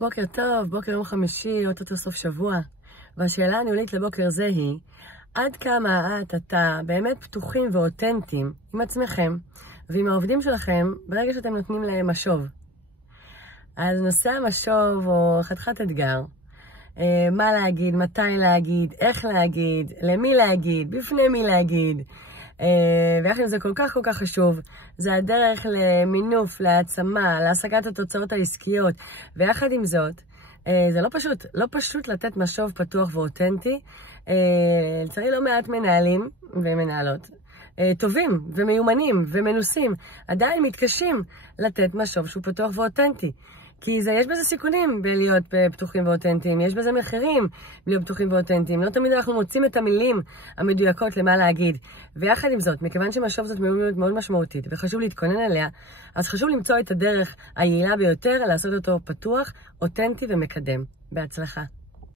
בוקר טוב, בוקר יום חמישי, אוטוטו סוף שבוע. והשאלה הניהולית לבוקר זה היא, עד כמה אתה באמת פתוחים ואותנטיים עם עצמכם ועם העובדים שלכם ברגע שאתם נותנים להם משוב. אז נושא המשוב הוא חתיכת אתגר. מה להגיד, מתי להגיד, איך להגיד, למי להגיד, בפני מי להגיד. ויחד עם זה כל כך חשוב, זה הדרך למינוף, להעצמה, להשגת התוצאות העסקיות, ויחד עם זאת, זה לא פשוט לתת משוב פתוח ואותנטי, לצערי לא מעט מנהלים ומנהלות, טובים ומיומנים ומנוסים, עדיין מתקשים לתת משוב שהוא פתוח ואותנטי. כי יש בזה סיכונים בלהיות פתוחים ואותנטיים, יש בזה מחירים בלהיות פתוחים ואותנטיים. לא תמיד אנחנו מוצאים את המילים המדויקות למה להגיד. ויחד עם זאת, מכיוון שמשוב זאת מיומנות מאוד משמעותית וחשוב להתכונן עליה, אז חשוב למצוא את הדרך היעילה ביותר לעשות אותו פתוח, אותנטי ומקדם. בהצלחה.